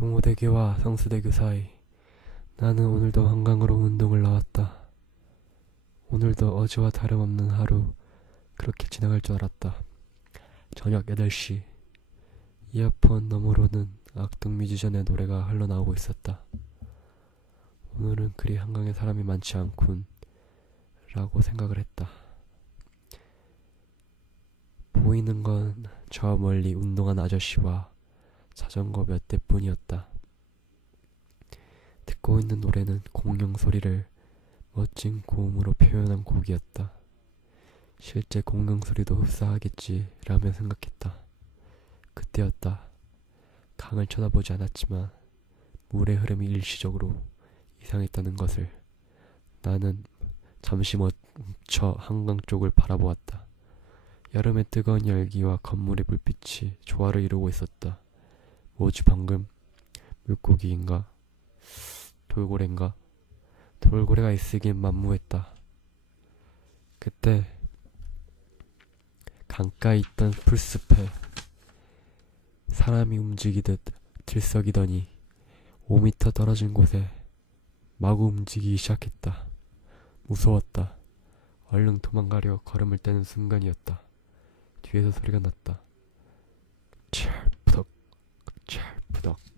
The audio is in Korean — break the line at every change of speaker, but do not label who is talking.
동호대교와 성수대교 사이. 나는 오늘도 한강으로 운동을 나왔다. 오늘도 어제와 다름없는 하루. 그렇게 지나갈 줄 알았다. 저녁 8시. 이어폰 너머로는 악동 뮤지션의 노래가 흘러나오고 있었다. 오늘은 그리 한강에 사람이 많지 않군. 라고 생각을 했다. 보이는 건 저 멀리 운동한 아저씨와 자전거 몇 대뿐이었다. 듣고 있는 노래는 공룡 소리를 멋진 고음으로 표현한 곡이었다. 실제 공룡 소리도 흡사하겠지 라며 생각했다. 그때였다. 강을 쳐다보지 않았지만 물의 흐름이 일시적으로 이상했다는 것을 나는 잠시 멈춰 한강 쪽을 바라보았다. 여름의 뜨거운 열기와 건물의 불빛이 조화를 이루고 있었다. 뭐지 방금? 물고기인가? 돌고래인가? 돌고래가 있으긴 만무했다. 그때 강가에 있던 풀숲에 사람이 움직이듯 들썩이더니 5미터 떨어진 곳에 마구 움직이기 시작했다. 무서웠다. 얼른 도망가려 걸음을 떼는 순간이었다. 뒤에서 소리가 났다. 덕.